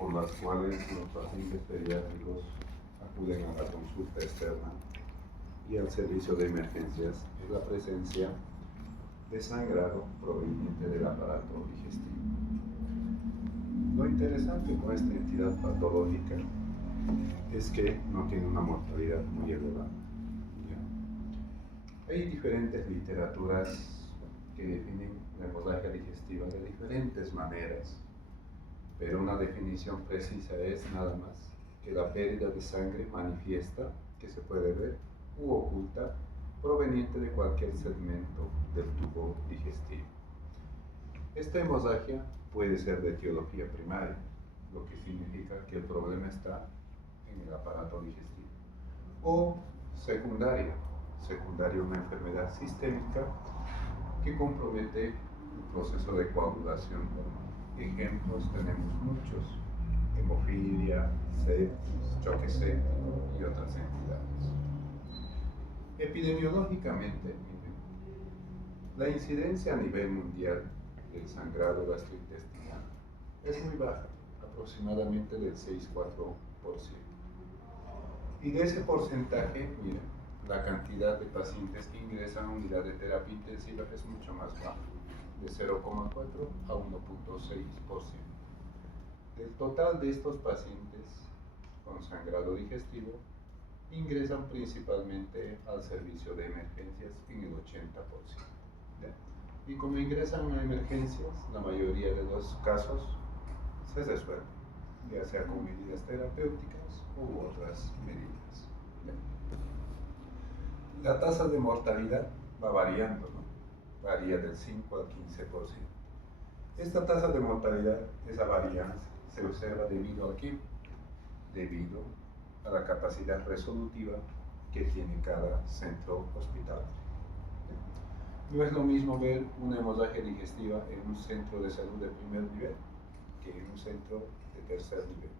por las cuales los pacientes pediátricos acuden a la consulta externa y al servicio de emergencias es la presencia de sangrado proveniente del aparato digestivo. Lo interesante con esta entidad patológica es que no tiene una mortalidad muy elevada. ¿Ya? Hay diferentes literaturas que definen la hemorragia digestiva de diferentes maneras, pero una definición precisa es nada más que la pérdida de sangre manifiesta, que se puede ver, u oculta, proveniente de cualquier segmento del tubo digestivo. Esta hemorragia puede ser de etiología primaria, lo que significa que el problema está en el aparato digestivo, o secundaria, una enfermedad sistémica que compromete el proceso de coagulación normal. Ejemplos tenemos muchos: hemofilia, sepsis, choque séptico y otras entidades. Epidemiológicamente, miren, la incidencia a nivel mundial del sangrado gastrointestinal es muy baja, aproximadamente del 6,4%. Y de ese porcentaje, miren, la cantidad de pacientes que ingresan a unidad de terapia intensiva es mucho más baja, de 0,4 a 1,6%. Del total de estos pacientes con sangrado digestivo, ingresan principalmente al servicio de emergencias en el 80%. ¿Ya? Y como ingresan a emergencias, la mayoría de los casos se resuelven, ya sea con medidas terapéuticas u otras medidas. ¿Ya? La tasa de mortalidad va variando, ¿no? Varía del 5 al 15%. Esta tasa de mortalidad, esa varianza, se observa debido a qué? Debido a la capacidad resolutiva que tiene cada centro hospitalario. No es lo mismo ver una hemorragia digestiva en un centro de salud de primer nivel que en un centro de tercer nivel,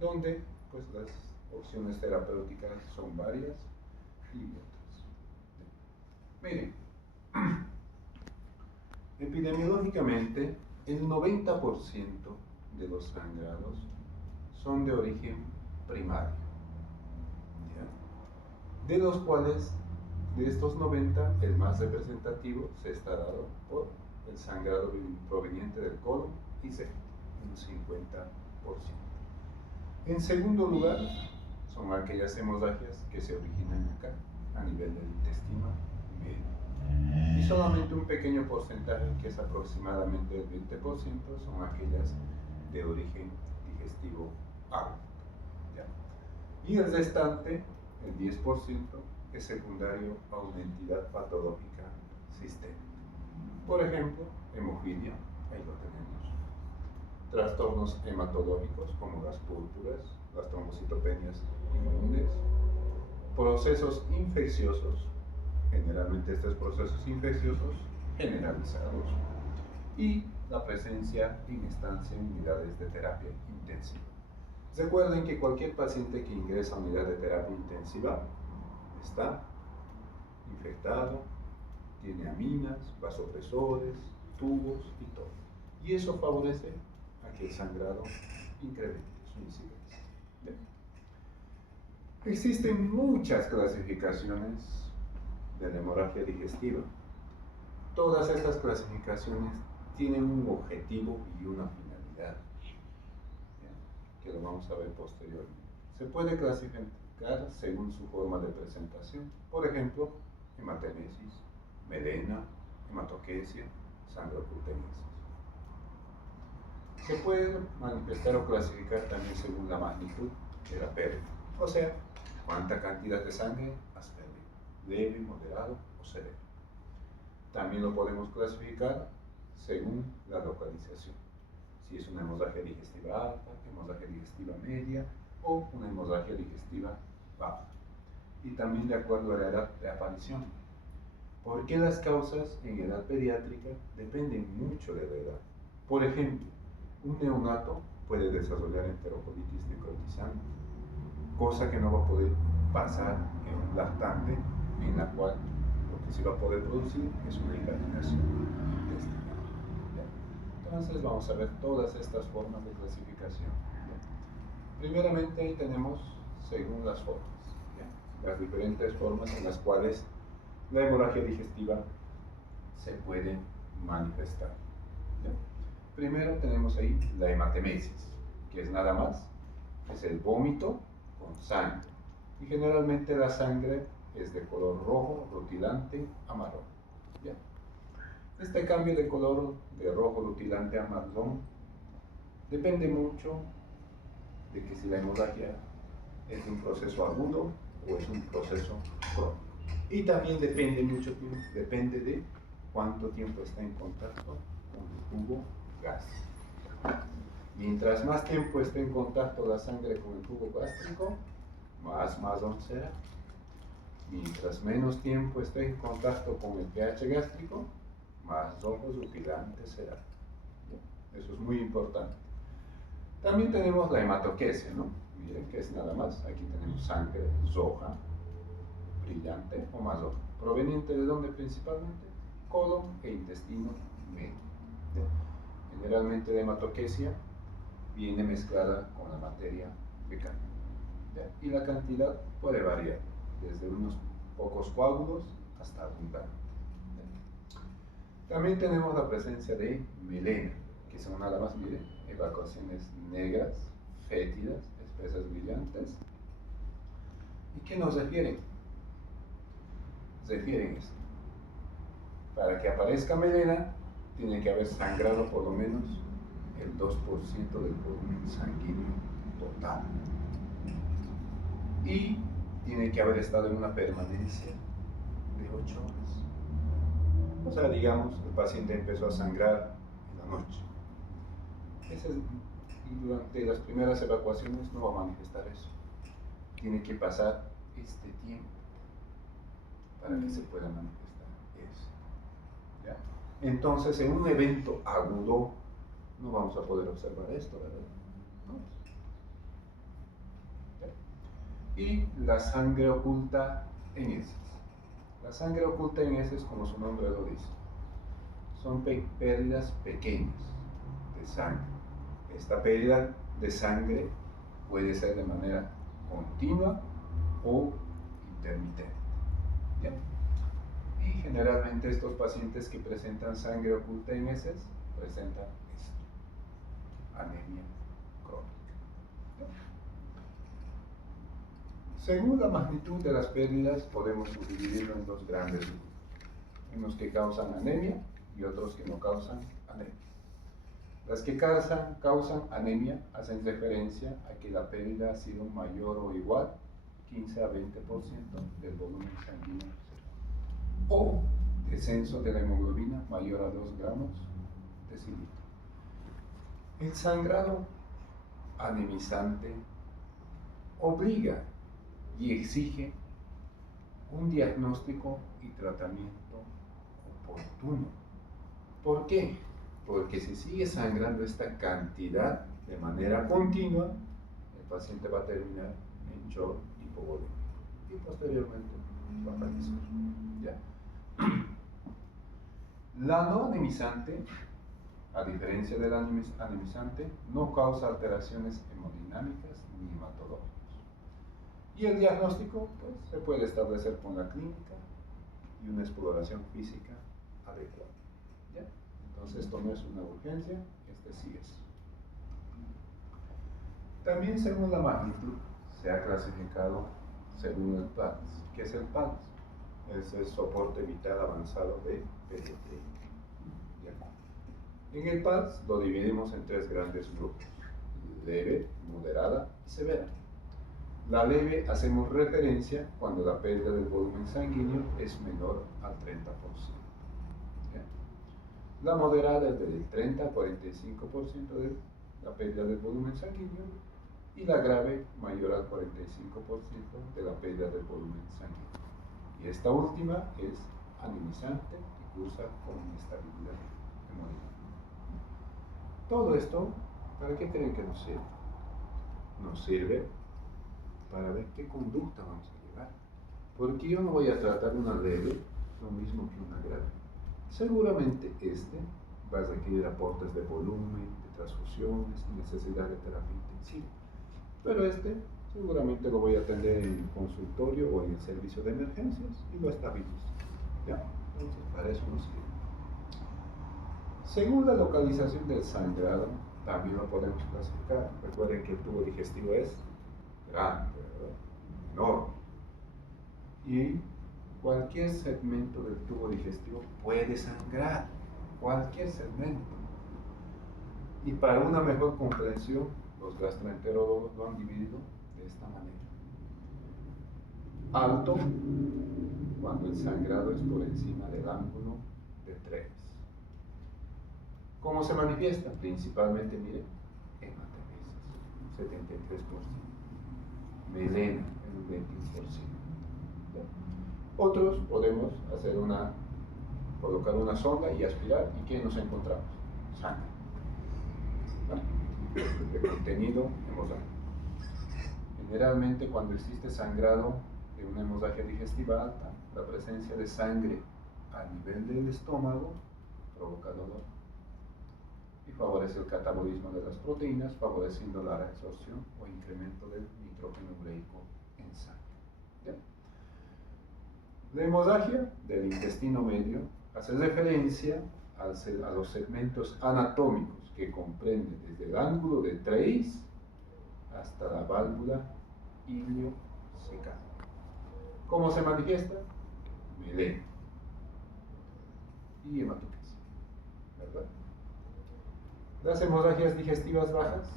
donde pues las opciones terapéuticas son varias y otras. Miren, epidemiológicamente el 90% de los sangrados son de origen primario, ¿ya? De los cuales, de estos 90, el más representativo se está dado por el sangrado proveniente del colon y recto, un 50%. En segundo lugar, son aquellas hemorragias que se originan acá, a nivel del intestino medio. Y solamente un pequeño porcentaje, que es aproximadamente el 20%, son aquellas de origen digestivo agudo. ¿Ya? Y el restante, el 10%, es secundario a una entidad patológica sistémica. Por ejemplo, hemofilia, ahí lo tenemos. Trastornos hematológicos como las púrpuras, las trombocitopenias inmunes, procesos infecciosos, generalmente estos procesos infecciosos generalizados, y la presencia en estancia en unidades de terapia intensiva. Recuerden que cualquier paciente que ingresa a unidad de terapia intensiva está infectado, tiene aminas, vasopresores, tubos y todo. Y eso favorece a que el sangrado incremente su incidencia. Bien. Existen muchas clasificaciones de la hemorragia digestiva. Todas estas clasificaciones tienen un objetivo y una finalidad, ¿ya? Que lo vamos a ver posteriormente. Se puede clasificar según su forma de presentación. Por ejemplo, hematemesis, melena, hematoquesia, sangrocutenesis. Se puede manifestar o clasificar también según la magnitud de la pérdida, o sea, cuánta cantidad de sangre has perdido, leve, moderado o severo. También lo podemos clasificar según la localización, si es una hemorragia digestiva alta, hemorragia digestiva media o una hemorragia digestiva baja. Y también de acuerdo a la edad de aparición, porque las causas en edad pediátrica dependen mucho de la edad. Por ejemplo, un neonato puede desarrollar enterocolitis necrotizante, cosa que no va a poder pasar en un lactante, en la cual lo que se va a poder producir es una invaginación intestinal. Entonces vamos a ver todas estas formas de clasificación. Primeramente ahí tenemos según las formas, ¿ya? Las diferentes formas en las cuales la hemorragia digestiva se puede manifestar, ¿ya? Primero tenemos ahí la hematemesis, que es nada más, es el vómito con sangre. Y generalmente la sangre es de color rojo, rutilante a marrón, ¿ya? Este cambio de color de rojo rutilante a marrón depende mucho de que si la hemorragia es un proceso agudo o es un proceso crónico. Y también depende de cuánto tiempo está en contacto con el tubo gástrico. Mientras más tiempo esté en contacto la sangre con el tubo gástrico, más marrón será. Mientras menos tiempo esté en contacto con el pH gástrico, más rojo rutilante será. Eso es muy importante. También tenemos la hematoquesia, ¿no? Miren que es nada más. Aquí tenemos sangre roja, brillante o marrón. ¿Proveniente de dónde principalmente? Colon e intestino medio. Generalmente la hematoquesia viene mezclada con la materia fecal. Y la cantidad puede variar, desde unos pocos coágulos hasta abundante. También tenemos la presencia de melena, que son nada más, miren, evacuaciones negras, fétidas, espesas, brillantes. ¿Y qué nos refieren? Refieren esto. Para que aparezca melena, tiene que haber sangrado por lo menos el 2% del volumen sanguíneo total. Y tiene que haber estado en una permanencia de 8 horas. O sea, digamos, el paciente empezó a sangrar en la noche. Durante las primeras evacuaciones no va a manifestar eso. Tiene que pasar este tiempo para que se pueda manifestar eso. ¿Ya? Entonces, en un evento agudo, no vamos a poder observar esto, ¿verdad? ¿Ya? Y la sangre oculta en heces. La sangre oculta en heces, como su nombre lo dice, son pérdidas pequeñas de sangre. Esta pérdida de sangre puede ser de manera continua o intermitente. ¿Ya? Y generalmente estos pacientes que presentan sangre oculta en heces presentan esto, anemia crónica. ¿Ya? Según la magnitud de las pérdidas podemos subdividirlo en dos grandes grupos, unos que causan anemia y otros que no causan anemia. Las que causan anemia hacen referencia a que la pérdida ha sido mayor o igual 15 a 20% del volumen sanguíneo o descenso de la hemoglobina mayor a 2 gramos de cilindro. El sangrado anemizante obliga y exige un diagnóstico y tratamiento oportuno. ¿Por qué? Porque si sigue sangrando esta cantidad de manera continua, el paciente va a terminar en shock hipovolémico y posteriormente va a fallecer. ¿Ya? La no anemizante, a diferencia del anemizante, no causa alteraciones hemodinámicas ni hematológicas. Y el diagnóstico pues, se puede establecer con la clínica y una exploración física adecuada. ¿Ya? Entonces esto no es una urgencia, este sí es. También según la magnitud se ha clasificado según el PALS. ¿Qué es el PALS? Es el soporte vital avanzado de pediatría. En el PALS lo dividimos en tres grandes grupos: leve, moderada y severa. La leve hacemos referencia cuando la pérdida del volumen sanguíneo es menor al 30%. ¿Ya? La moderada es del 30 al 45% de la pérdida del volumen sanguíneo y la grave mayor al 45% de la pérdida del volumen sanguíneo. Y esta última es anemizante y cursa con inestabilidad hemodinámica. Todo esto, ¿para qué creen que nos sirve? Nos sirve para ver qué conducta vamos a llevar. Porque yo no voy a tratar una leve lo mismo que una grave. Seguramente este va a requerir aportes de volumen, de transfusiones, necesidad de terapia intensiva. Pero seguramente lo voy a atender en el consultorio o en el servicio de emergencias y lo estabilizo. ¿Ya? Entonces, para eso nos sirve. Según la localización del sangrado, también lo podemos clasificar. Recuerden que el tubo digestivo es grande, ¿verdad? Enorme. Y cualquier segmento del tubo digestivo puede sangrar. Cualquier segmento. Y para una mejor comprensión, los gastroenterólogos lo han dividido de esta manera. Alto, cuando el sangrado es por encima del ángulo de 3. ¿Cómo se manifiesta? Principalmente, miren, hematemesis, 73%. Melena, en un 21%. Otros podemos colocar una sonda y aspirar. ¿Y qué nos encontramos? Sangre. De contenido hemorrágico. Generalmente, cuando existe sangrado de una hemorragia digestiva alta, la presencia de sangre a nivel del estómago provoca dolor y favorece el catabolismo de las proteínas, favoreciendo la reabsorción o incremento del nitrógeno ureico en sangre. ¿Bien? La hemorragia del intestino medio hace referencia a los segmentos anatómicos que comprenden desde el ángulo de Treis hasta la válvula iliocecal. ¿Cómo se manifiesta? Melena y hematopesia, ¿verdad? Las hemorragias digestivas bajas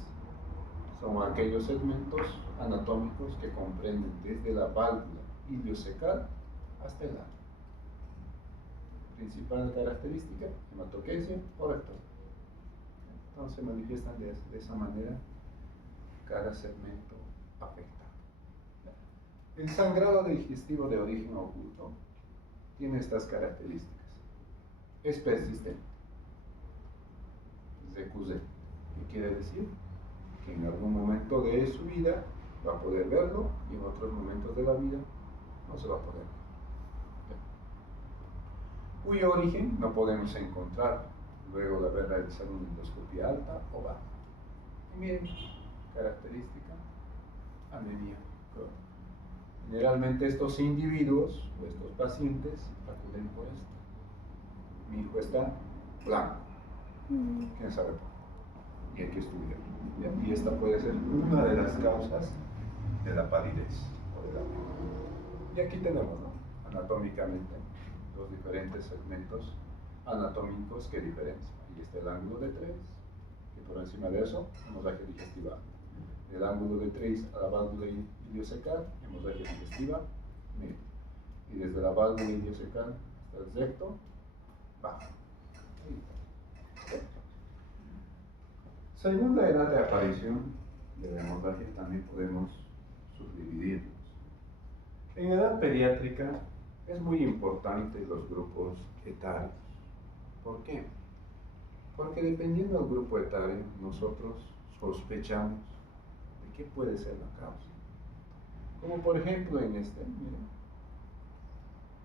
son aquellos segmentos anatómicos que comprenden desde la válvula iliocecal hasta el ano. Principal característica, hematopesia o recto. Entonces se manifiestan de esa manera cada segmento afectado. El sangrado digestivo de origen oculto tiene estas características. Es persistente, recurrente. ¿Qué quiere decir? Que en algún momento de su vida va a poder verlo y en otros momentos de la vida no se va a poder ver. Cuyo origen no podemos encontrar luego de haber realizado una endoscopia alta o baja. Y miren, característica, anemia crónica. Generalmente estos individuos o estos pacientes acuden por esto. Mi hijo está blanco. ¿Quién sabe por qué? Y hay que estudiar. Y esta puede ser una de las causas de la palidez o de la anemia. Y aquí tenemos, ¿no? Anatómicamente, los diferentes segmentos anatómicos que diferencian. Ahí está el ángulo de 3, que por encima de eso, hemorragia digestiva. Del ángulo de 3 a la válvula iliocecal, hemorragia digestiva media. Y desde la válvula iliocecal hasta el recto, baja. Según la edad de aparición de la hemorragia, también podemos subdividirlos. En edad pediátrica es muy importante los grupos etarios. ¿Por qué? Porque dependiendo del grupo etario, nosotros sospechamos de qué puede ser la causa. Como por ejemplo en miren,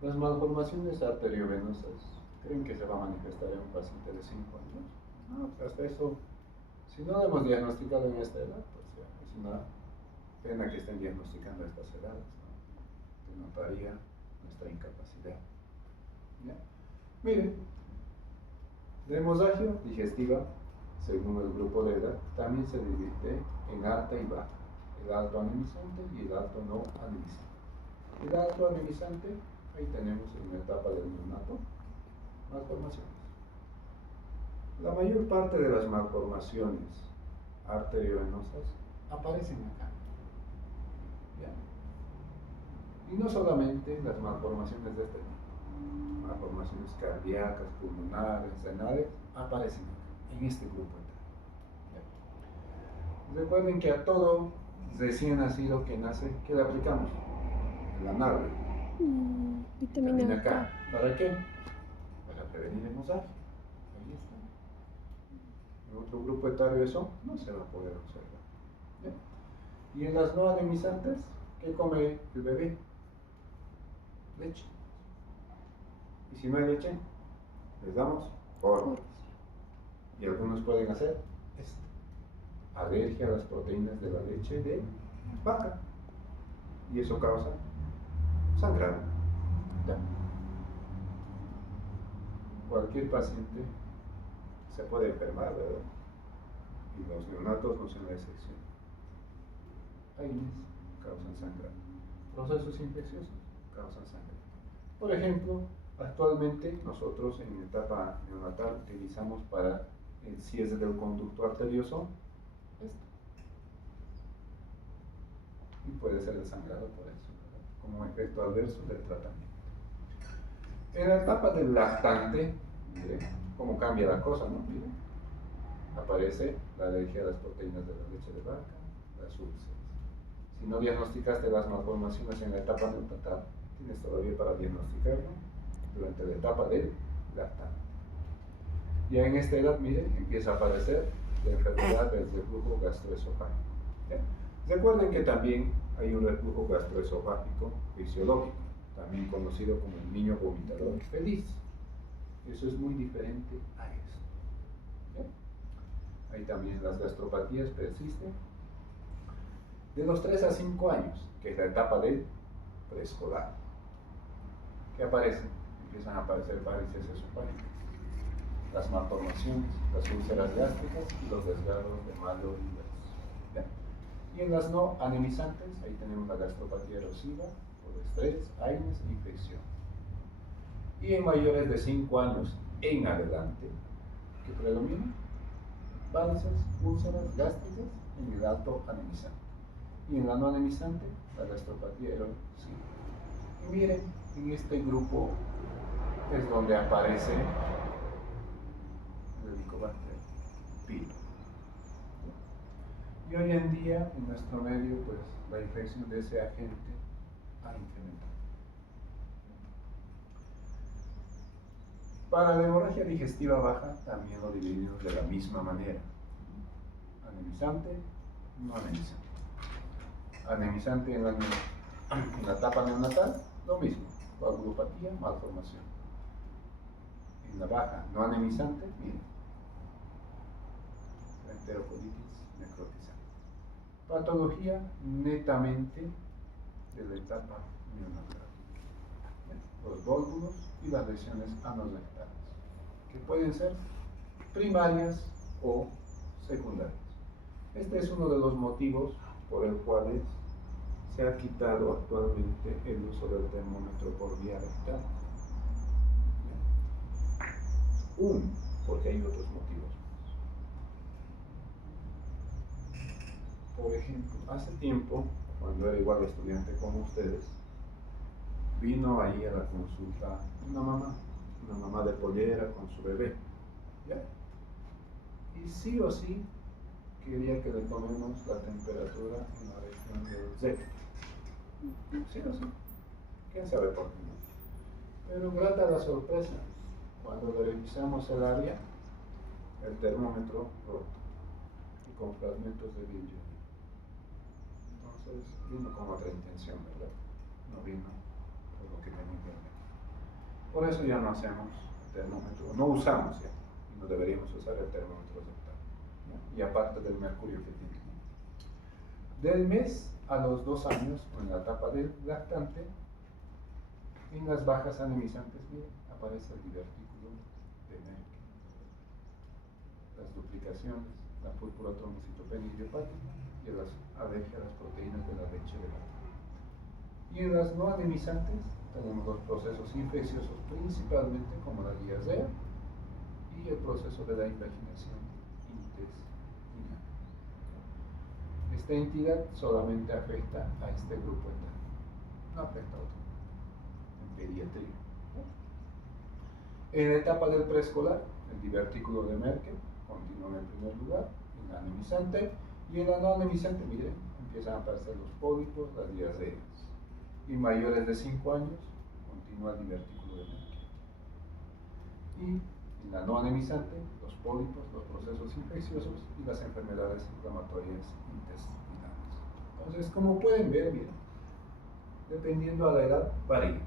las malformaciones arteriovenosas, ¿creen que se va a manifestar en un paciente de 5 años? No, pues hasta eso, si no lo hemos diagnosticado en esta edad, pues ya, es una pena que estén diagnosticando a estas edades, ¿no? Que notaría nuestra incapacidad. ¿Ya? Miren, la hemorragia digestiva, según el grupo de edad, también se divide en alta y baja, el alto anemizante y el alto no anemizante. El alto anemizante, ahí tenemos en la etapa del neonato, malformaciones. La mayor parte de las malformaciones arteriovenosas aparecen acá. ¿Ya? Y no solamente las malformaciones de este tipo, malformaciones cardíacas, pulmonares, renales, aparecen acá, en este grupo etario. Recuerden que a todo recién nacido que nace, ¿qué le aplicamos? El anarbe. Vitamina K. ¿Para qué? Para prevenir hemorragia. Ahí está. En otro grupo etario eso no se va a poder observar. ¿Ya? Y en las no anemizantes, ¿qué come el bebé? Leche. Y si no hay leche, les damos fórmulas. Y algunos pueden hacer esto: alergia a las proteínas de la leche de vaca. Y eso causa sangrado. ¿Ya? Cualquier paciente se puede enfermar, ¿verdad? Y los neonatos no son la excepción. AINES causan sangrado. Procesos infecciosos causan sangrado. Por ejemplo, actualmente nosotros en etapa neonatal utilizamos para el cierre del conducto arterioso esto. Y puede ser el sangrado por eso, ¿verdad? Como efecto adverso del tratamiento. En la etapa del lactante, mire cómo cambia la cosa, ¿no? Mire, aparece la alergia a las proteínas de la leche de vaca, las úlceras. Si no diagnosticaste las malformaciones en la etapa neonatal, tienes todavía para diagnosticarlo durante la etapa del lactante. Ya en esta edad, miren, empieza a aparecer la enfermedad del reflujo gastroesofágico. ¿Ya? Recuerden que también hay un reflujo gastroesofágico fisiológico, también conocido como el niño vomitador feliz. Eso es muy diferente a esto. ¿Ya? Ahí también las gastropatías persisten de los 3 a 5 años, que es la etapa del preescolar. ¿Qué aparecen? Empiezan a aparecer varices esofágicas, las malformaciones, las úlceras gástricas y los desgarros de malo y hueso. Y en las no anemizantes, ahí tenemos la gastropatía erosiva, por estrés, AINES e infección. Y en mayores de 5 años en adelante, ¿qué predomina? Varices, úlceras gástricas en el alto anemizante. Y en la no anemizante, la gastropatía erosiva. Y miren, en este grupo es donde aparece el Helicobacter pylori. Y hoy en día, en nuestro medio, pues la infección de ese agente ha incrementado. Para la hemorragia digestiva baja, también lo dividimos de la misma manera: anemizante, no anemizante. Anemizante en la etapa neonatal, lo mismo: coagulopatía, malformación. En la baja no anemizante, miren, enterocolitis necrotizante. Patología netamente de la etapa neonatal: los vólvulos y las lesiones anorrectales, que pueden ser primarias o secundarias. Este es uno de los motivos por el cual se ha quitado actualmente el uso del termómetro por vía rectal. Porque hay otros motivos. Por ejemplo, hace tiempo, cuando era igual estudiante como ustedes, vino ahí a la consulta una mamá de pollera con su bebé. ¿Ya? Y sí o sí quería que le tomemos la temperatura en la región del Z. Sí o sí. ¿Quién sabe por qué no? Pero grata la sorpresa, cuando le revisamos el área, el termómetro roto y con fragmentos de vidrio. Entonces vino con otra intención, ¿verdad? No vino por lo que tenía que hacer. Por eso ya no hacemos termómetro, no usamos ya, y no deberíamos usar el termómetro rectal, ¿no? Y aparte del mercurio que tiene. Del mes a los 2 años, o en la etapa del lactante, en las bajas anemizantes, miren, aparece el divertículo de Merck, las duplicaciones, la púrpura trombocitopenia idiopática y las alergia a las proteínas de la leche de vaca. Y en las no anemizantes tenemos los procesos infecciosos, principalmente como la diarrea y el proceso de la invaginación intestinal. Esta entidad solamente afecta a este grupo etario, no afecta a otro. En pediatría. En la etapa del preescolar, el divertículo de Merck continúa en primer lugar, en la anemizante, y en la no anemizante, miren, empiezan a aparecer los pólipos, las diarreas. Y mayores de 5 años, continúa el divertículo de Merck. Y en la no anemizante, los pólipos, los procesos infecciosos y las enfermedades inflamatorias intestinales. Entonces, como pueden ver, miren, dependiendo a la edad, varía.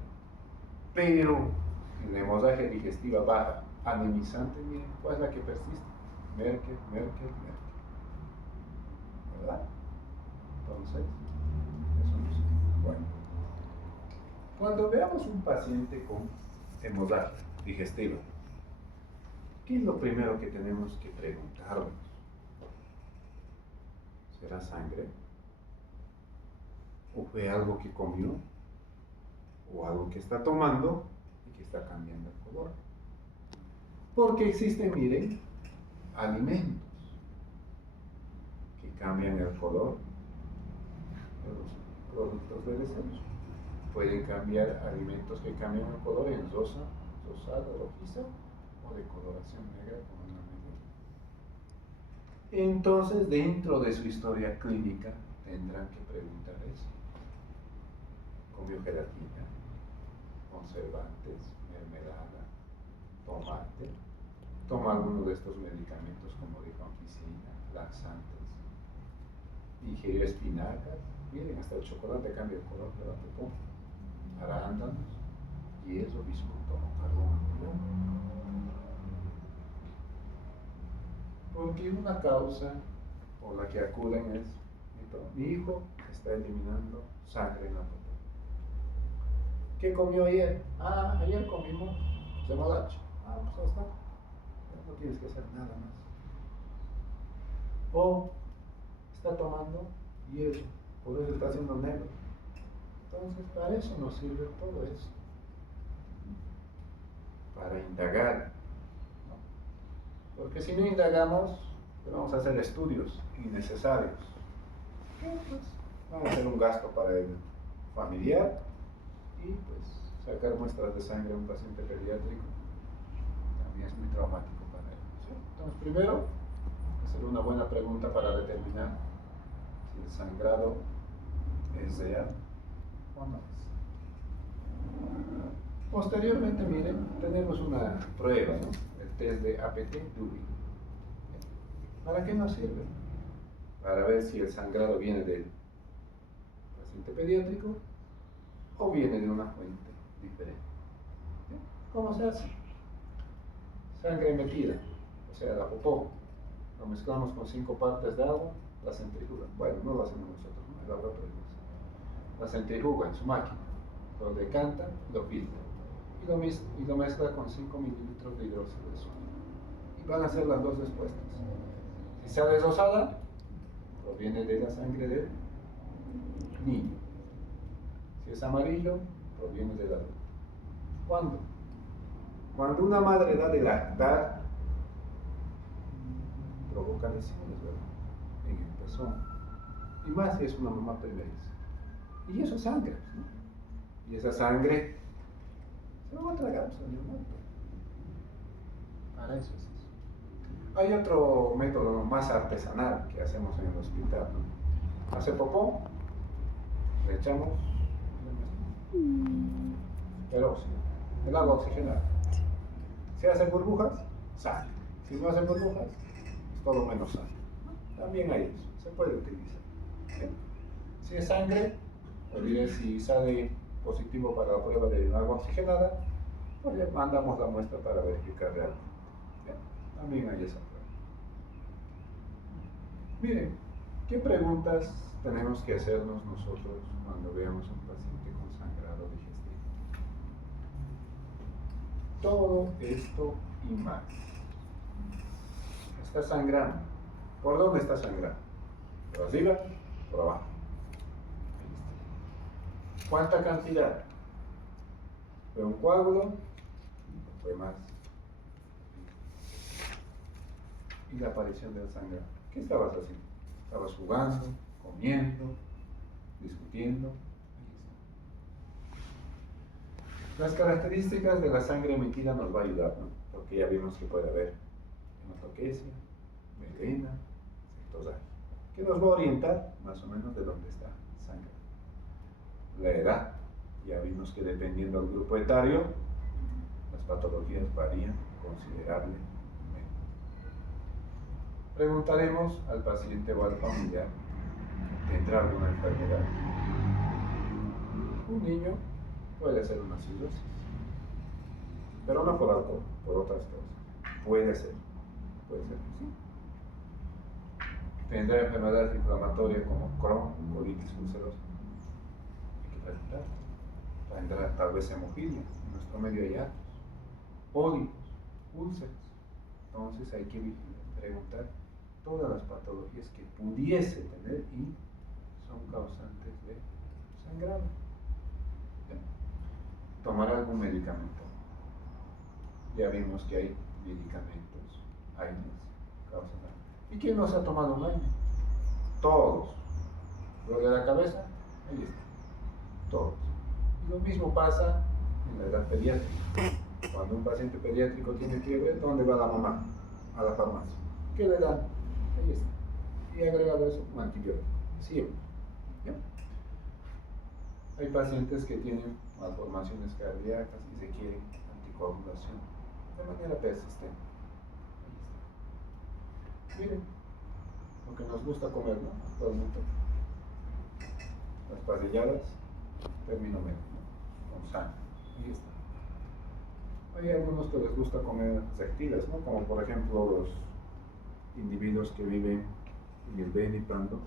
Pero en la hemorragia digestiva baja, anemizante, miren, ¿cuál es la que persiste? Merkel, Merkel, Merkel. ¿Verdad? Entonces, eso no es bueno. Cuando veamos un paciente con hemorragia digestiva, ¿qué es lo primero que tenemos que preguntarnos? ¿Será sangre? ¿O fue algo que comió? ¿O algo que está tomando y que está cambiando el color? Porque existen, miren, alimentos que cambian el color de los productos de descenso. Pueden cambiar alimentos que cambian el color en rosa, rosada, rojiza o de coloración negra con una negra. Entonces, dentro de su historia clínica, tendrán que preguntar eso. ¿Comió gelatina, conservantes, mermelada, tomate? ¿Toma alguno de estos medicamentos como rifampicina, laxantes? ¿Ingirió espinacas? Miren, hasta el chocolate cambia el color de la popó. Arándanos, hierro, bismuto o carbono. Porque una causa por la que acuden es: mi hijo está eliminando sangre en la popó. ¿Qué comió ayer? Ayer comimos remolacha. Pues ya está. No tienes que hacer nada más. O está tomando hierro, por eso está haciendo negro. Entonces, para eso nos sirve todo eso. Para indagar, ¿no? Porque si no indagamos, vamos a hacer estudios innecesarios. Pues, van a ser un gasto para el familiar y pues sacar muestras de sangre a un paciente pediátrico también es muy traumático para él, ¿sí? Entonces, primero, hacer una buena pregunta para determinar si el sangrado es real o no es. Posteriormente, miren, tenemos una prueba, ¿no? El test de APT-Dubin. ¿Para qué nos sirve? Para ver si el sangrado viene del paciente pediátrico o viene de una fuente diferente. ¿Sí? ¿Cómo se hace? Sangre metida, o sea, la popó. Lo mezclamos con 5 partes de agua, la centrifuga. Bueno, no lo hacemos nosotros, ¿no? El agua la centrifuga en su máquina, lo decanta, lo filtra y lo mezcla con 5 mililitros de hidróxido de sodio. Y van a ser las dos respuestas. Si sale rosada, proviene de la sangre del niño. Si es amarillo, proviene del adulto. ¿Cuándo? Cuando una madre da de lactar, provoca lesiones, ¿verdad? En el pezón. Y más si es una mamá primeriza. Y eso es sangre, ¿no? Y esa sangre se va a tragar a su muerto. Para eso es eso. Hay otro método más artesanal que hacemos en el hospital, ¿no? Hace popó, le echamos peróxido, el agua oxigenada. Si hace burbujas, sale. Si no hace burbujas, es todo menos sale. También hay eso, se puede utilizar. ¿Sí? Si es sangre, pues diré, si sale positivo para la prueba de agua oxigenada, pues le mandamos la muestra para verificar realmente. ¿Sí? También hay esa prueba. Miren, ¿qué preguntas tenemos que hacernos nosotros cuando veamos un paciente con sangrado digestivo? Todo esto y más. Está sangrando. ¿Por dónde está sangrando? ¿Por arriba? ¿Por abajo? ¿Cuánta cantidad? ¿Fue un coágulo? ¿O fue más? Y la aparición del sangrado. ¿Qué estabas haciendo? ¿Estabas jugando, comiendo, discutiendo? Las características de la sangre emitida nos va a ayudar, ¿no? Porque ya vimos que puede haber hematoquesia, melena, sectosaje, que nos va a orientar más o menos de dónde está sangre. La edad, ya vimos que dependiendo del grupo etario, las patologías varían considerablemente. Preguntaremos al paciente o al familiar, ¿tendrá alguna enfermedad? Un niño puede ser una cirrosis, pero no por alcohol, por otras cosas. Puede ser que sí. Tendrá enfermedades inflamatorias como Crohn, colitis ulcerosa. Hay que preguntar. Tendrá tal vez hemofilia. En nuestro medio hay atos, pólipos, úlceras. Entonces hay que preguntar todas las patologías que pudiese tener y son causantes de sangrado. Bien. Tomar algún medicamento. Ya vimos que hay medicamentos, AINES, causan daño. ¿Y quién no se ha tomado un AINE? Todos. Lo de la cabeza, ahí está. Todos. Y lo mismo pasa en la edad pediátrica. Cuando un paciente pediátrico tiene fiebre, ¿dónde va la mamá? A la farmacia. ¿Qué le dan? Ahí está. Y agregado eso, un antibiótico. Siempre. ¿Bien? Hay pacientes que tienen malformaciones cardíacas y requieren anticoagulación de manera persistente. Ahí está. Miren, lo que nos gusta comer, ¿no? Actualmente. Las parrilladas, término medio, ¿no? Con sangre. Ahí está. Hay algunos que les gusta comer reptiles, ¿no? Como por ejemplo los individuos que viven en el Benipando,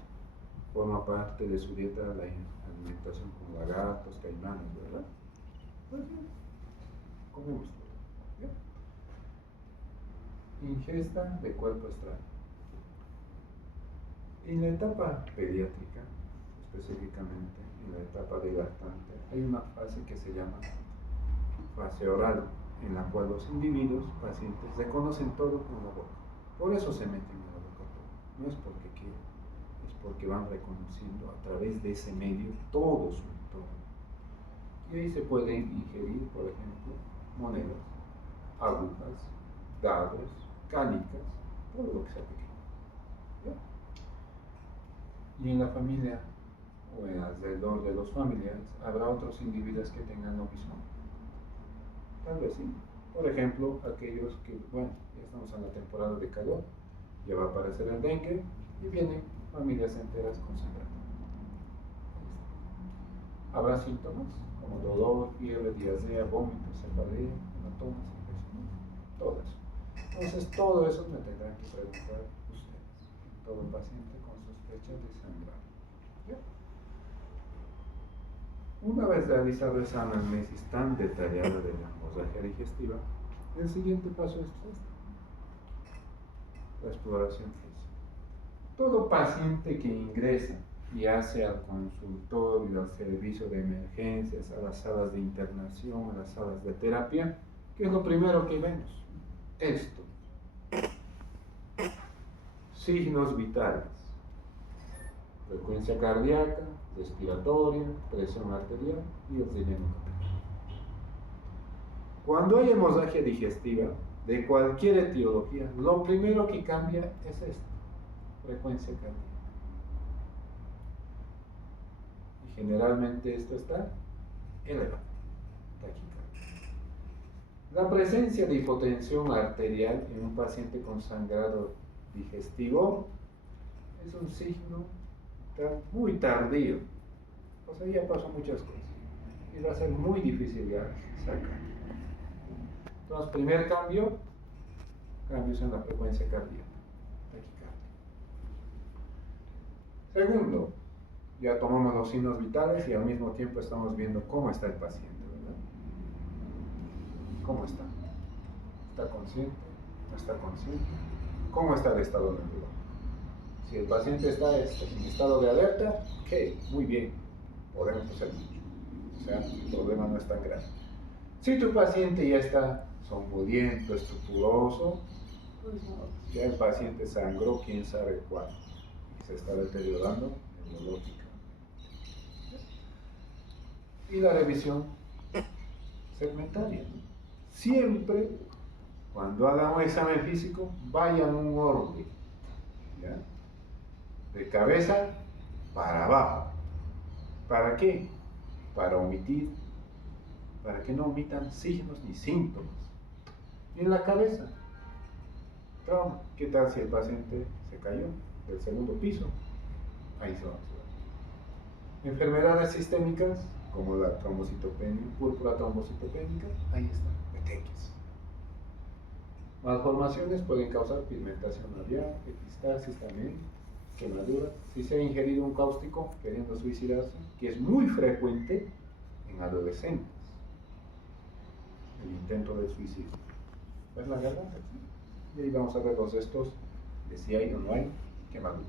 forma parte de su dieta la alimentación con lagartos, caimanes, ¿verdad? Pues bien, comemos todo. ¿Bien? Ingesta de cuerpo extraño. En la etapa pediátrica, específicamente en la etapa de lactante, hay una fase que se llama fase oral, en la cual los individuos, pacientes, reconocen todo con la boca. Por eso se meten en la boca todo. No es porque quieren, es porque van reconociendo a través de ese medio todo su entorno. Y ahí se pueden ingerir, por ejemplo, monedas, agujas, dados, canicas, todo lo que sea pequeño. ¿Ya? Y en la familia o alrededor de los familiares habrá otros individuos que tengan lo mismo. Tal vez sí. Por ejemplo, aquellos que, bueno, ya estamos en la temporada de calor, ya va a aparecer el dengue y vienen familias enteras con sangrado. Habrá síntomas como dolor, fiebre, diarrea, vómitos, cefalea, hematomas, infecciones, todo eso. Entonces, todo eso me tendrán que preguntar ustedes, todo paciente con sospecha de sangrado. ¿Ya? Una vez realizado esa anamnesis tan detallada de la hemorragia digestiva, el siguiente paso es la exploración física. Todo paciente que ingresa, ya sea al consultorio, al servicio de emergencias, a las salas de internación, a las salas de terapia, ¿qué es lo primero que vemos? Esto. Signos vitales. Frecuencia cardíaca, respiratoria, presión arterial y el relleno capilar. Cuando hay hemorragia digestiva de cualquier etiología, lo primero que cambia es esto, frecuencia cardíaca. Y generalmente esto está elevado, taquicardia. La presencia de hipotensión arterial en un paciente con sangrado digestivo es un signo muy tardío, o sea, ya pasó muchas cosas y va a ser muy difícil ya sacar. Entonces, primer cambio, cambios en la frecuencia cardíaca, taquicardia. Segundo, ya tomamos los signos vitales y al mismo tiempo estamos viendo cómo está el paciente, ¿verdad? ¿Cómo está? ¿Está consciente? ¿No está consciente? ¿Cómo está el estado neurológico? Si el paciente está en estado de alerta, ok, muy bien, podemos hacer mucho. O sea, el problema no es tan grave. Si tu paciente ya está somnoliento, estructuroso, pues no, ya el paciente sangró quién sabe cuándo y se está deteriorando neurológicamente. Y la revisión segmentaria. Siempre, cuando hagan un examen físico, vayan un orden, ¿ya? De cabeza para abajo. ¿Para qué? Para omitir, para que no omitan signos ni síntomas. Y en la cabeza, trauma. ¿Qué tal si el paciente se cayó del segundo piso? Ahí se va a observar. Enfermedades sistémicas, como la trombocitopenia, púrpura trombocitopénica, ahí están, petequias. Malformaciones pueden causar pigmentación labial, epistaxis también, quemaduras, si se ha ingerido un cáustico queriendo suicidarse, que es muy frecuente en adolescentes, el intento de suicidio. ¿Ves la garganta? Y ahí vamos a ver los restos de si hay o no hay quemaduras.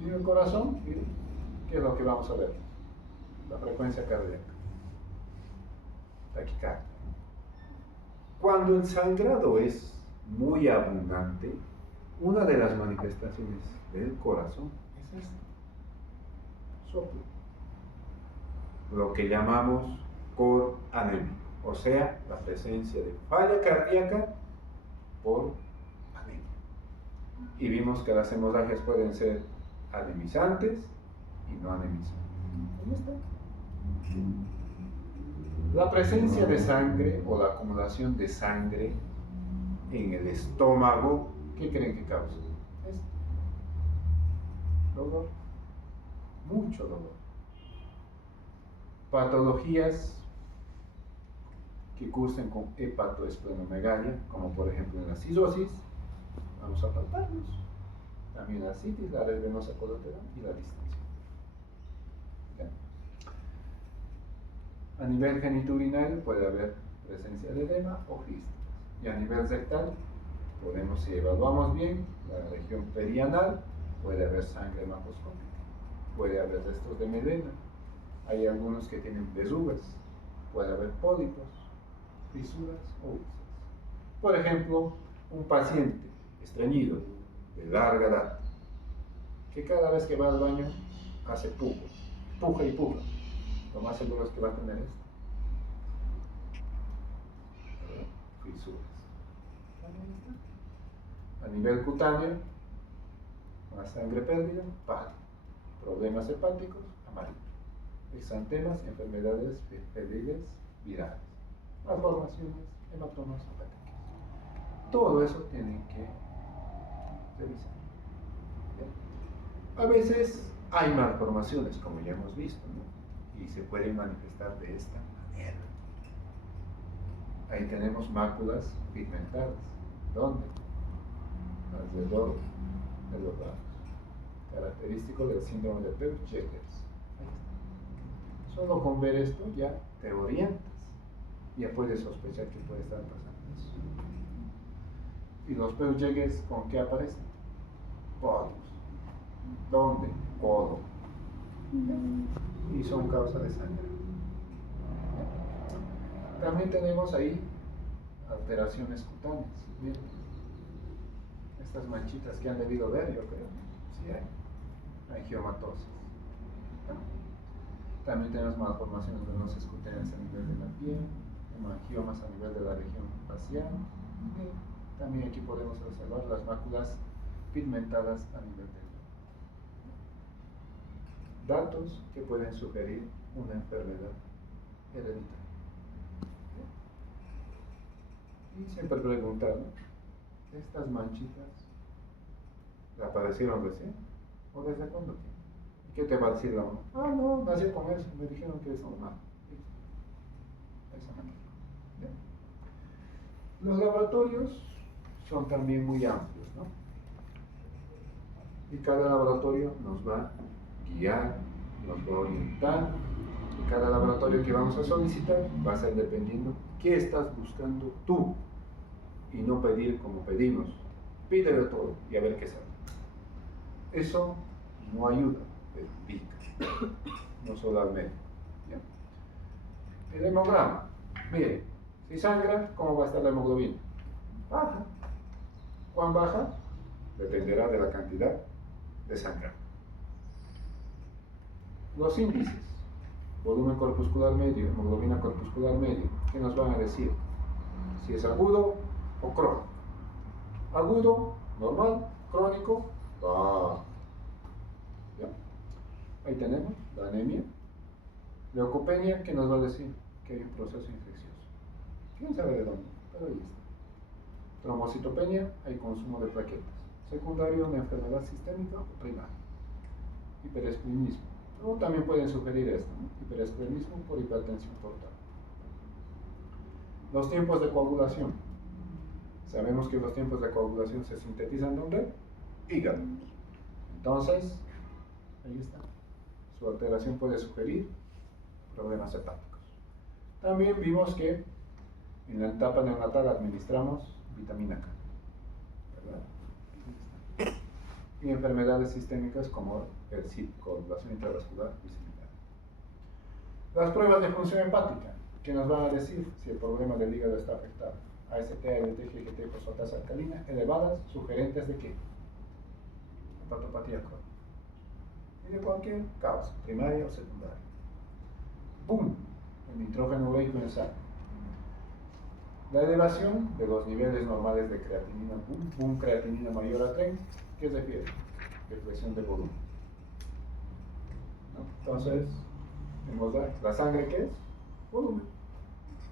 Y en el corazón, ¿qué es lo que vamos a ver? La frecuencia cardíaca, taquicardia. Cuando el sangrado es muy abundante, una de las manifestaciones del corazón es esta: soplo, lo que llamamos cor anémico, o sea, la presencia de falla cardíaca por anemia. Y vimos que las hemorragias pueden ser anemizantes y no anemizantes. Ahí está. La presencia de sangre o la acumulación de sangre en el estómago, ¿qué creen que causa? Esto. Dolor, mucho dolor. Patologías que cursen con hepatoesplenomegalia, como por ejemplo en la cirrosis, vamos a palparlos. También la citis, la red venosa colateral y la distensión. ¿Ya? A nivel genitourinario puede haber presencia de edema o fístulas. Y a nivel rectal, podemos, si evaluamos bien, la región perianal, puede haber sangre macroscópica, puede haber restos de melena, hay algunos que tienen verrugas, puede haber pólipos, fisuras o úlceras. Por ejemplo, un paciente estreñido de larga edad, que cada vez que va al baño hace puja y puja, lo más seguro es que va a tener esto: fisuras. A nivel cutáneo, más sangre perdida, pálido. Problemas hepáticos, amarillo. Exantemas, enfermedades febriles virales. Malformaciones, hematomas hepáticas. Todo eso tienen que revisar. ¿Bien? A veces hay malformaciones, como ya hemos visto, ¿no? Y se pueden manifestar de esta manera. Ahí tenemos máculas pigmentadas. ¿Dónde? Alrededor de los lados. Característico del síndrome de Peutz-Jeghers. Solo con ver esto ya te orientas. Ya puedes sospechar que puede estar pasando eso. ¿Y los Peutz-Jeghers con qué aparecen? Polvos. ¿Dónde? Codo. Y son causa de sangre. También tenemos ahí alteraciones cutáneas. Miren, estas manchitas que han debido ver, yo creo. Sí hay. Angiomatosis. También tenemos malformaciones venosas cutáneas a nivel de la piel, hemangiomas a nivel de la región facial. Y también aquí podemos observar las máculas pigmentadas a nivel del ojo. Datos que pueden sugerir una enfermedad hereditaria. Y siempre preguntar, ¿no? ¿Estas manchitas aparecieron recién? ¿O desde cuándo? ¿Y qué te va a decir la uno? Ah, no, nací con eso, me dijeron que es normal. Esa manera. ¿Bien? Los laboratorios son también muy amplios, ¿no? Y cada laboratorio nos va a guiar, nos va a orientar. Y cada laboratorio que vamos a solicitar va a ser dependiendo qué estás buscando tú. Y no pedir como pedimos. Pídelo todo y a ver qué sale. Eso no ayuda, perjudica. No solo al medio. ¿Ya? El hemograma. Mire, si sangra, ¿cómo va a estar la hemoglobina? Baja. ¿Cuán baja? Dependerá de la cantidad de sangre. Los índices. Volumen corpuscular medio, hemoglobina corpuscular medio. ¿Qué nos van a decir? Si es agudo o crónico. Agudo, normal, crónico, bajo. ¿Ya? Ahí tenemos la anemia. Leucopenia, ¿qué nos va a decir? Que hay un proceso infeccioso. ¿Quién sabe de dónde? Pero ahí está. Trombocitopenia, hay consumo de plaquetas. Secundario, una enfermedad sistémica o primaria. Hiperesplinismo. O también pueden sugerir esto, ¿no? Hiperesplinismo por hipertensión portal. Los tiempos de coagulación. Sabemos que los tiempos de coagulación se sintetizan ¿dónde? Hígado. Entonces, ahí está. Su alteración puede sugerir problemas hepáticos. También vimos que en la etapa neonatal administramos vitamina K, ¿verdad? Y enfermedades sistémicas como el CID, coagulación intravascular y similar. Las pruebas de función hepática, que nos van a decir si el problema del hígado está afectado. AST, ALT, GGT, fosfatasa alcalina elevadas, sugerentes de qué? Hepatopatía crónica. Y de cualquier causa, primaria o secundaria. ¡Pum! El nitrógeno ureico en sangre. La elevación de los niveles normales de creatinina, boom, creatinina mayor a 30, ¿qué se refiere? Depresión de volumen. ¿No? Entonces, tenemos la sangre, ¿qué es? Volumen.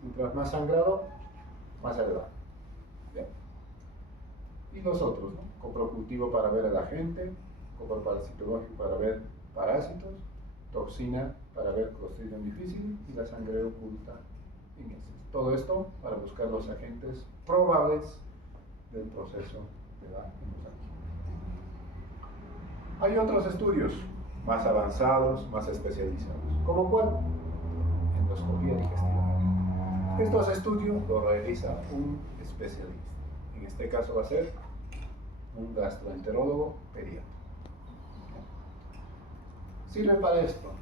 Mientras más sangrado, más elevado. ¿Bien? Y los otros, ¿no? Coprocultivo para ver al agente, coproparasitológico para ver parásitos, toxina para ver Clostridium difficile y la sangre oculta en heces. Todo esto para buscar los agentes probables del proceso de la hemorragia. Hay otros estudios más avanzados, más especializados. ¿Cómo cuál? Endoscopía digestiva. Estos estudios los realiza un especialista. En este caso va a ser un gastroenterólogo pediatra. Sirve para esto.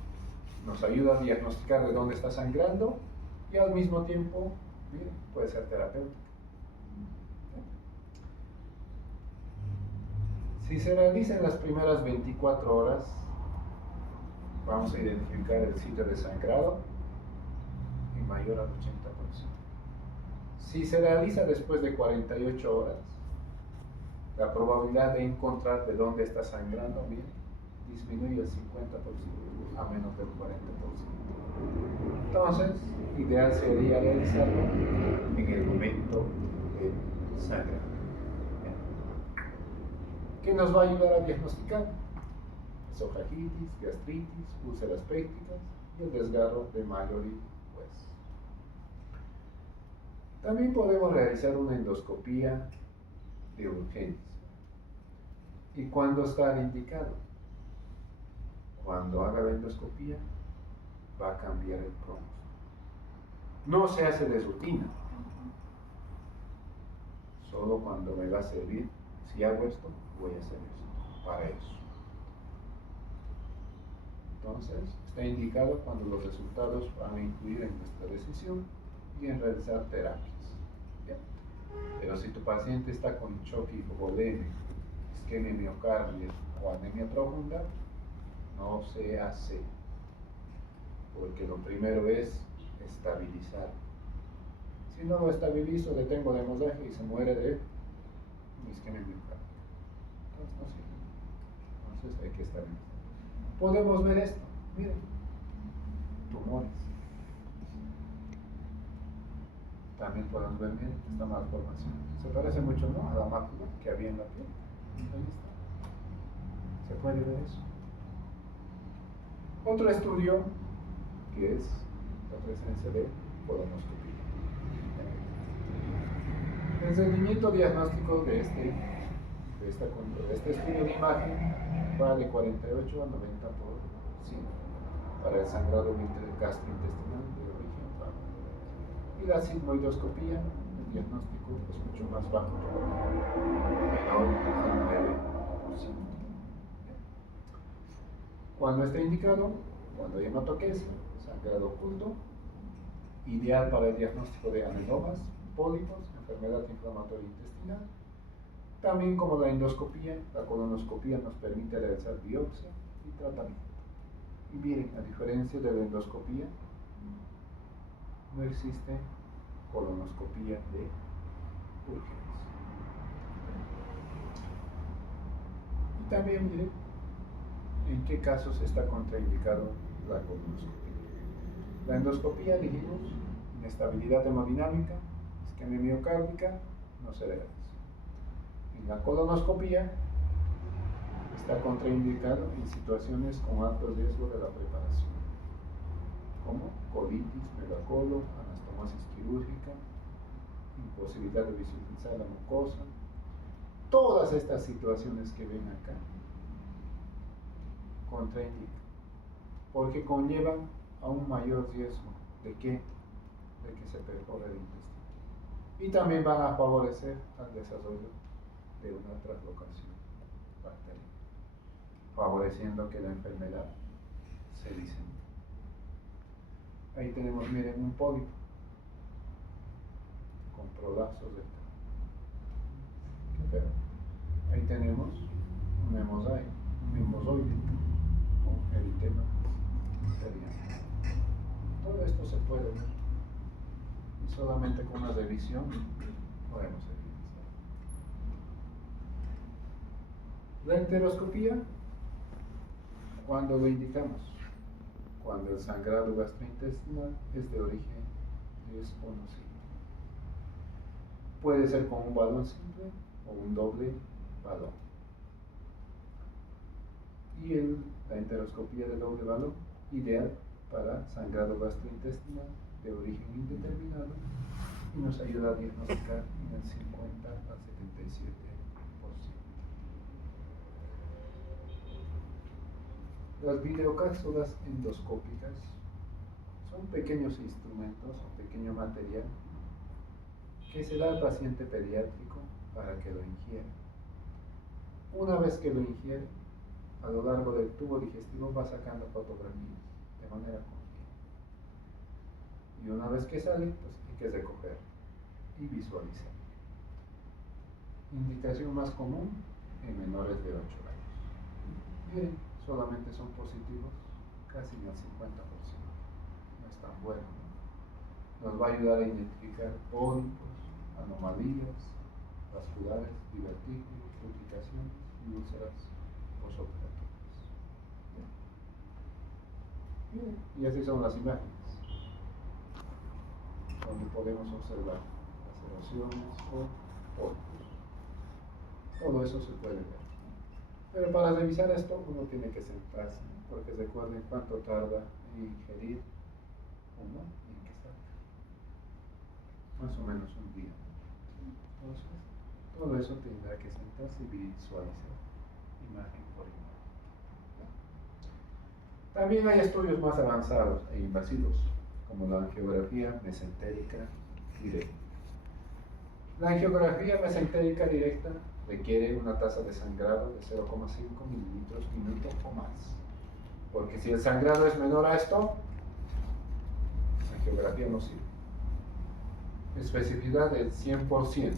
Nos ayuda a diagnosticar de dónde está sangrando y al mismo tiempo, miren, puede ser terapéutico. Si se realiza en las primeras 24 horas, vamos a identificar el sitio de sangrado en mayor al 80%. Si se realiza después de 48 horas, la probabilidad de encontrar de dónde está sangrando, miren, disminuye el 50% a menos del 40%. Entonces, ideal sería realizarlo en el momento del sangrado. ¿Qué nos va a ayudar a diagnosticar? Esofagitis, gastritis, úlceras pépticas y el desgarro de Mallory West. También podemos realizar una endoscopía de urgencia. ¿Y cuándo está indicado? Cuando haga la endoscopía, va a cambiar el pronóstico. No se hace de rutina. Solo cuando me va a servir, si hago esto, voy a hacer esto, para eso. Entonces, está indicado cuando los resultados van a influir en nuestra decisión y en realizar terapias. ¿Bien? Pero si tu paciente está con choque hipovolémico, isquemia miocardia o anemia profunda, no se hace, porque lo primero es estabilizar. Si no lo estabilizo, detengo la hemorragia y se muere de isquemia miocárdica. Entonces no sirve. Entonces hay que estabilizar. Podemos ver esto, miren, tumores. También podemos ver, miren, esta malformación. Se parece mucho, ¿no?, a la mácula que había en la piel. Ahí está. Se puede ver eso. Otro estudio que es la presencia de colonoscopia. El rendimiento diagnóstico de este estudio de imagen va de 48 a 90%, para el sangrado gastrointestinal de origen familiar. Y la sigmoidoscopía, el diagnóstico es mucho más bajo, menor al 9%. Cuando está indicado, cuando hay hematoquesia, sangrado oculto, ideal para el diagnóstico de adenomas, pólipos, enfermedad inflamatoria intestinal. También como la endoscopía, la colonoscopía nos permite realizar biopsia y tratamiento. Y miren, a diferencia de la endoscopía, no existe colonoscopía de urgencia. Y también miren en qué casos está contraindicado la colonoscopia. La endoscopía, dijimos, inestabilidad hemodinámica, isquemia miocárdica, no se realiza. En la colonoscopia está contraindicado en situaciones con alto riesgo de la preparación, como colitis, megacolo, anastomosis quirúrgica, imposibilidad de visualizar la mucosa. Todas estas situaciones que ven acá contraindica, porque conllevan a un mayor riesgo de que se perfore el intestino. Y también van a favorecer al desarrollo de una traslocación bacteriana, favoreciendo que la enfermedad se disemine. Ahí tenemos, miren, un pólipo con prolapso rectal. Qué feo. Ahí tenemos un hemorroide con eritema arterial. Todo esto se puede ver y solamente con una revisión podemos evidenciar. La enteroscopía, ¿cuándo lo indicamos? Cuando el sangrado gastrointestinal es de origen desconocido. Puede ser con un balón simple o un doble balón. Y la enteroscopía de doble balón, ideal para sangrado gastrointestinal de origen indeterminado, y nos ayuda a diagnosticar en el 50 al 77%. Las videocápsulas endoscópicas son pequeños instrumentos o pequeño material que se da al paciente pediátrico para que lo ingiera. Una vez que lo ingiere, a lo largo del tubo digestivo va sacando fotografías de manera continua. Y una vez que sale, pues hay que recoger y visualizar. Indicación más común en menores de 8 años. Bien, solamente son positivos casi en el 50%. No es tan bueno, ¿no? Nos va a ayudar a identificar pólipos, anomalías vasculares, divertículos, complicaciones y úlceras posoperatorias. Bien. Y así son las imágenes, donde podemos observar las erosiones o pólipos. Todo eso se puede ver. Pero para revisar esto uno tiene que sentarse, porque recuerden cuánto tarda en ingerir uno y en que salga. Más o menos un día. Entonces, todo eso tendrá que sentarse y visualizar imagen por imagen. También hay estudios más avanzados e invasivos, como la angiografía mesentérica directa. La angiografía mesentérica directa requiere una tasa de sangrado de 0,5 mililitros minuto o más. Porque si el sangrado es menor a esto, la angiografía no sirve. Especificidad del 100%.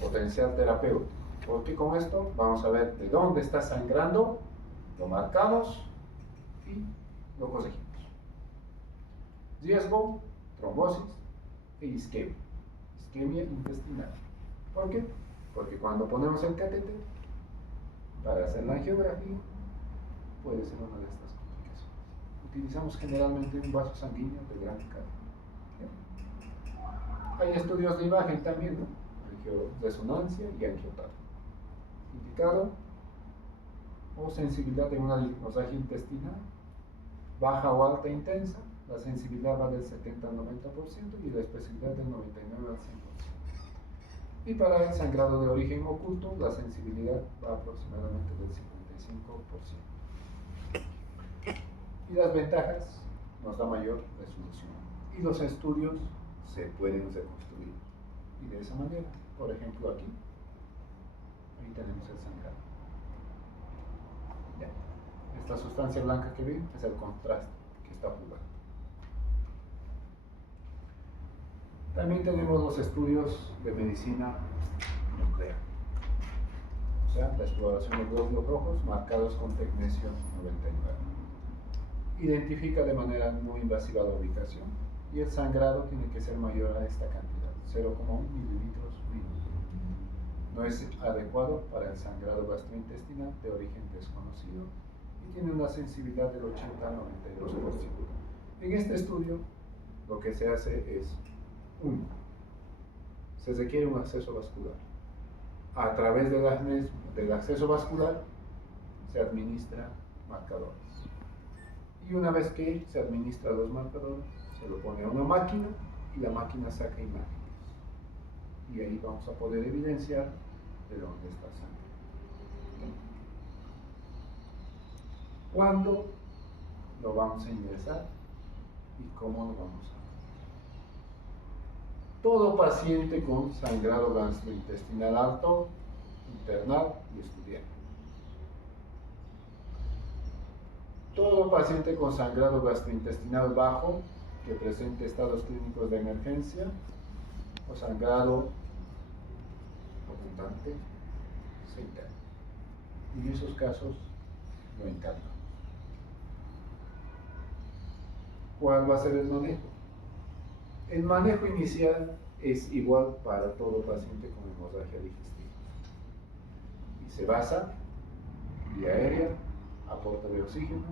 Potencial terapéutico. Porque con esto vamos a ver de dónde está sangrando, lo marcamos y lo corregimos. Riesgo, trombosis e isquemia intestinal. ¿Por qué? Porque cuando ponemos el catéter para hacer la angiografía, puede ser una de estas complicaciones. Utilizamos generalmente un vaso sanguíneo de gran calidad. Hay estudios de imagen también, ¿no? Angioresonancia y angiotato. Indicado o sensibilidad de una hemorragia intestinal, baja o alta intensa, la sensibilidad va del 70 al 90% y la especificidad del 99 al 100%. Y para el sangrado de origen oculto, la sensibilidad va aproximadamente del 55%. Y las ventajas nos da mayor resolución. Y los estudios se pueden reconstruir. Y de esa manera, por ejemplo aquí, ahí tenemos el sangrado. Ya. Esta sustancia blanca que ven es el contraste que está jugando. También tenemos los estudios de medicina nuclear, o sea, la exploración de glóbulos rojos marcados con tecnesio 99. Identifica de manera no invasiva la ubicación y el sangrado tiene que ser mayor a esta cantidad, 0,1 mililitros minuto. No es adecuado para el sangrado gastrointestinal de origen desconocido y tiene una sensibilidad del 80 al 92%. En este estudio, lo que se hace es 1. Se requiere un acceso vascular. A través del acceso vascular se administra marcadores. Y una vez que se administra los marcadores, se lo pone a una máquina y la máquina saca imágenes. Y ahí vamos a poder evidenciar de dónde está sangre. ¿Cuándo lo vamos a ingresar y cómo lo vamos a hacer? Todo paciente con sangrado gastrointestinal alto, internar y estudiar. Todo paciente con sangrado gastrointestinal bajo que presente estados clínicos de emergencia o sangrado abundante se interna. Y en esos casos lo internamos. ¿Cuál va a ser el manejo? El manejo inicial es igual para todo paciente con hemorragia digestiva y se basa en vía aérea, aporte de oxígeno,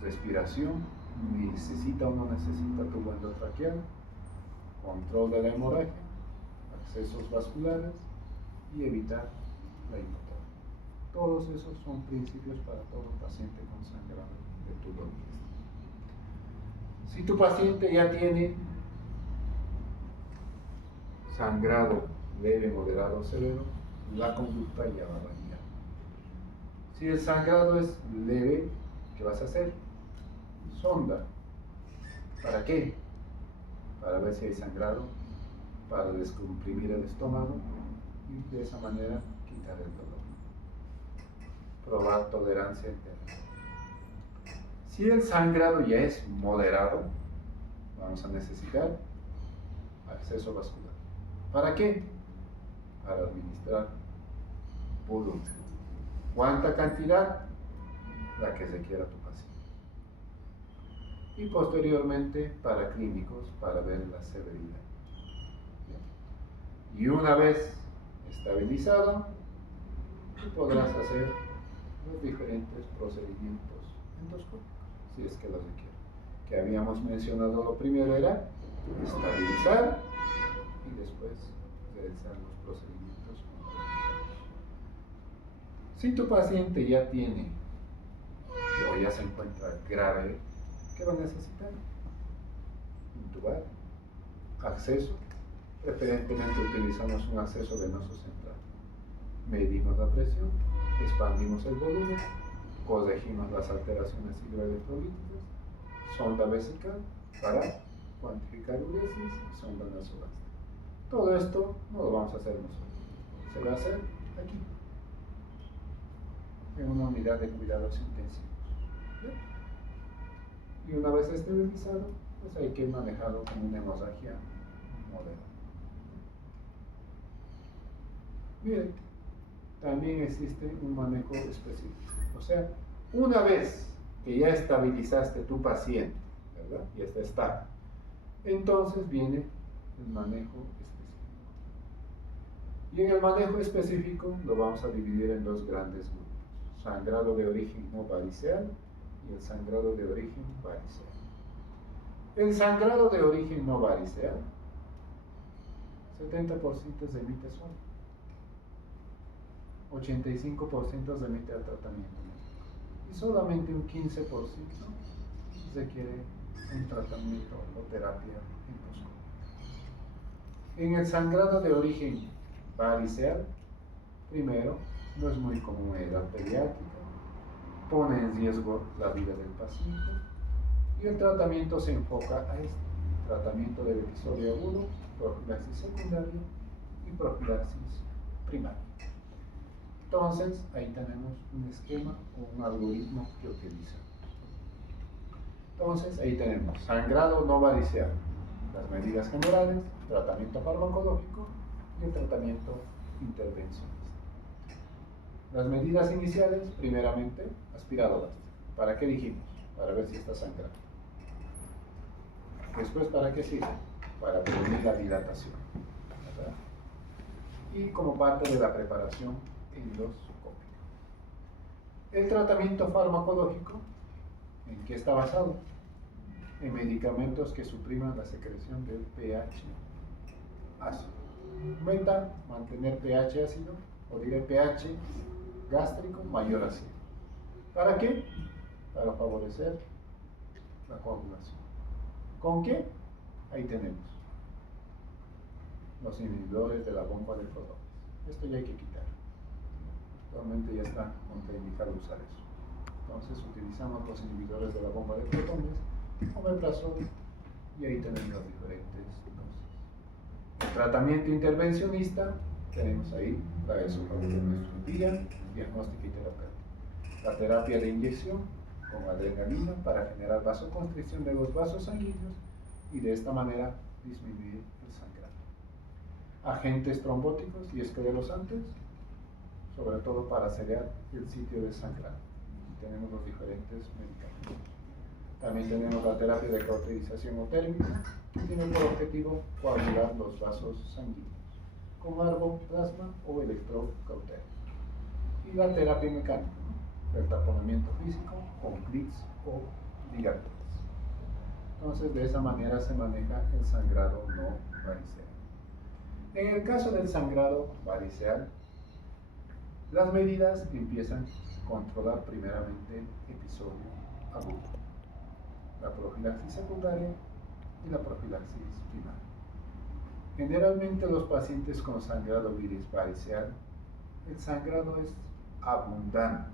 respiración, necesita o no necesita tubo endotraqueal, control de la hemorragia, accesos vasculares y evitar la hipotermia. Todos esos son principios para todo paciente con sangrado de tubo digestivo. Si tu paciente ya tiene sangrado leve, moderado o severo, la conducta ya va a variar. Si el sangrado es leve, ¿qué vas a hacer? Sonda. ¿Para qué? Para ver si hay sangrado, para descomprimir el estómago y de esa manera quitar el dolor. Probar tolerancia interna. Si el sangrado ya es moderado, vamos a necesitar acceso vascular. ¿Para qué? Para administrar volumen. ¿Cuánta cantidad? La que requiera tu paciente. Y posteriormente para clínicos, para ver la severidad. Y una vez estabilizado, tú podrás hacer los diferentes procedimientos endoscópicos, si es que lo requiere. Que habíamos mencionado, lo primero era estabilizar y después realizar los procedimientos complementarios. Si tu paciente ya tiene o ya se encuentra grave, ¿qué va a necesitar? Intubar, acceso, preferentemente utilizamos un acceso venoso central. Medimos la presión, expandimos el volumen, corregimos las alteraciones hidroelectrolíticas, sonda vesical para cuantificar uresis y sonda nasogástrica. Todo esto no lo vamos a hacer nosotros, se va a hacer aquí, en una unidad de cuidados intensivos. ¿Bien? Y una vez estabilizado, pues hay que manejarlo como una hemorragia moderada. Bien, también existe un manejo específico. O sea, una vez que ya estabilizaste tu paciente, ¿verdad? Ya está estable, entonces viene el manejo específico. Y en el manejo específico lo vamos a dividir en dos grandes grupos: sangrado de origen no variceal y el sangrado de origen variceal. El sangrado de origen no variceal, 70% se emite solo, 85% remite al tratamiento médico y solamente un 15% requiere un tratamiento o terapia endoscópica. En el sangrado de origen variceal, primero, no es muy común en edad pediátrica, pone en riesgo la vida del paciente y el tratamiento se enfoca a este tratamiento del episodio agudo, profilaxis secundaria y profilaxis primaria. Entonces, ahí tenemos un esquema o un algoritmo que utilizamos. Entonces, ahí tenemos sangrado no variceal, las medidas generales, tratamiento farmacológico y el tratamiento intervencionista. Las medidas iniciales, primeramente, aspirado gástrico. ¿Para qué dijimos? Para ver si está sangrando. Después, ¿para qué sirve? Para prevenir la dilatación, ¿verdad? Y como parte de la preparación endoscópica. El tratamiento farmacológico, ¿en qué está basado? En medicamentos que supriman la secreción del pH ácido. Meta, mantener pH ácido, o diré pH gástrico mayor a 100. ¿Para qué? Para favorecer la coagulación. ¿Con qué? Ahí tenemos los inhibidores de la bomba de protones. Esto ya hay que quitar. Actualmente ya está contraindicado usar eso. Entonces, utilizamos los inhibidores de la bomba de protones, omeprazol, y ahí tenemos las diferentes dosis. El tratamiento intervencionista, tenemos ahí la esofagoscopía, diagnóstica y terapéutica. La terapia de inyección con adrenalina para generar vasoconstricción de los vasos sanguíneos y de esta manera disminuir el sangrado. Agentes trombóticos y esclerosantes, sobre todo para acelerar el sitio de sangrado. Tenemos los diferentes medicamentos. También tenemos la terapia de cauterización o térmica, que tiene por objetivo coagular los vasos sanguíneos, con arboplasma o electrocauterio. Y la terapia mecánica, el taponamiento físico con clics o ligadores. Entonces, de esa manera se maneja el sangrado no variceal. En el caso del sangrado variceal, las medidas empiezan a controlar primeramente el episodio agudo, la profilaxis secundaria y la profilaxis primaria. Generalmente los pacientes con sangrado viris variceal, el sangrado es abundante.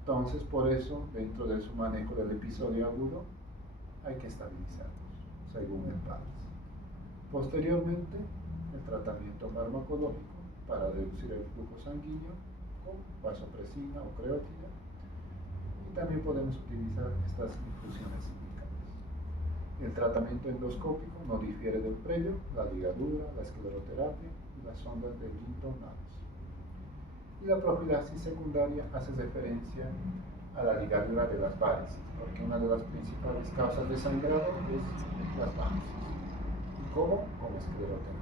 Entonces, por eso, dentro de su manejo del episodio agudo, hay que estabilizarlos, según el PALS. Posteriormente, el tratamiento farmacológico para reducir el flujo sanguíneo con vasopresina o creatina, y también podemos utilizar estas infusiones indicales. El tratamiento endoscópico no difiere del previo, la ligadura, la escleroterapia y las sondas de lintonales. Y la profilaxis secundaria hace referencia a la ligadura de las varices, porque una de las principales causas de sangrado es las varices. ¿Y cómo? Con escleroterapia.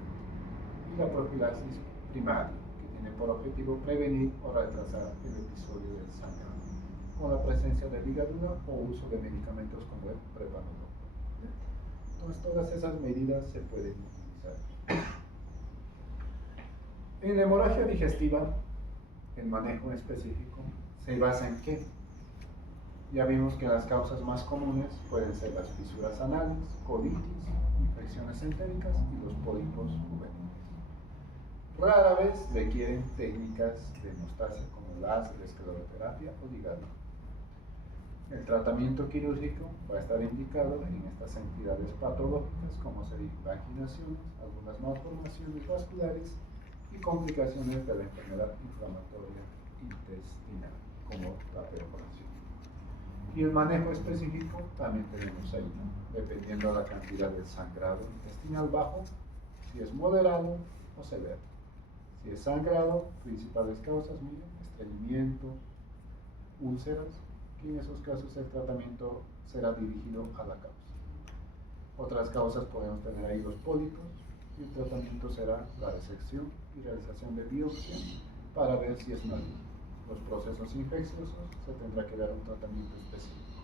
Y la profilaxis primaria, que tiene por objetivo prevenir o retrasar el episodio del sangrado, con la presencia de ligadura o uso de medicamentos como el prepanolol. Entonces, todas esas medidas se pueden utilizar. En la hemorragia digestiva, el manejo específico se basa en qué. Ya vimos que las causas más comunes pueden ser las fisuras anales, colitis, infecciones entéricas y los pólipos juveniles. Rara vez requieren técnicas de hemostasia como láser, escleroterapia o ligadura. El tratamiento quirúrgico va a estar indicado en estas entidades patológicas como serían vaginaciones, algunas malformaciones vasculares y complicaciones de la enfermedad inflamatoria intestinal, como la perforación. Y el manejo específico también tenemos ahí, ¿no? Dependiendo de la cantidad de sangrado intestinal bajo, si es moderado o severo. Si es sangrado, principales causas, miren, estreñimiento, úlceras, y en esos casos el tratamiento será dirigido a la causa. Otras causas podemos tener ahí los pólipos, y el tratamiento será la resección y realización de biopsia para ver si es maligno. Los procesos infecciosos se tendrá que dar un tratamiento específico.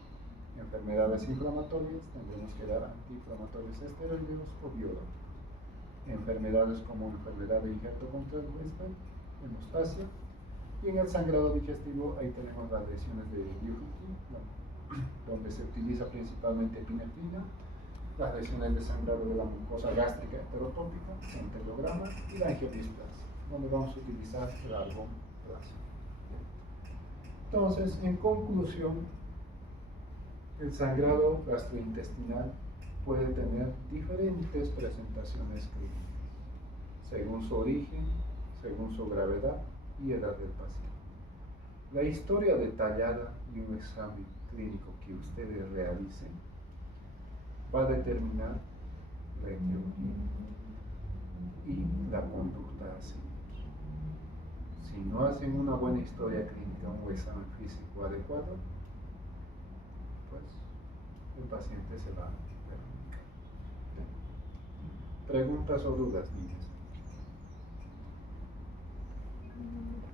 Enfermedades inflamatorias tendremos que dar antiinflamatorios esteroideos o biológicos. Enfermedades como enfermedad de injerto contra el huésped, hemostasia, y en el sangrado digestivo ahí tenemos las lesiones de Biuchel, donde se utiliza principalmente epinefrina, las lesiones de sangrado de la mucosa gástrica heterotópica, enterograma y la angiodisplasia, donde vamos a utilizar el argón plasma. Entonces, en conclusión, el sangrado gastrointestinal puede tener diferentes presentaciones clínicas, según su origen, según su gravedad y edad del paciente. La historia detallada y un examen clínico que ustedes realicen va a determinar la etiología y la conducta a seguir. Si no hacen una buena historia clínica, un examen físico adecuado, pues el paciente se va a perjudicar. ¿Preguntas o dudas, niñas?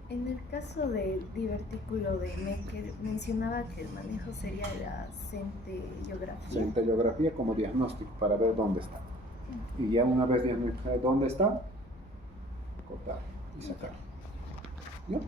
En el caso del divertículo de Meckel, mencionaba que el manejo sería la centellografía. Centellografía como diagnóstico para ver dónde está. Y ya una vez diagnosticado dónde está, cortar y sacar. ¿No?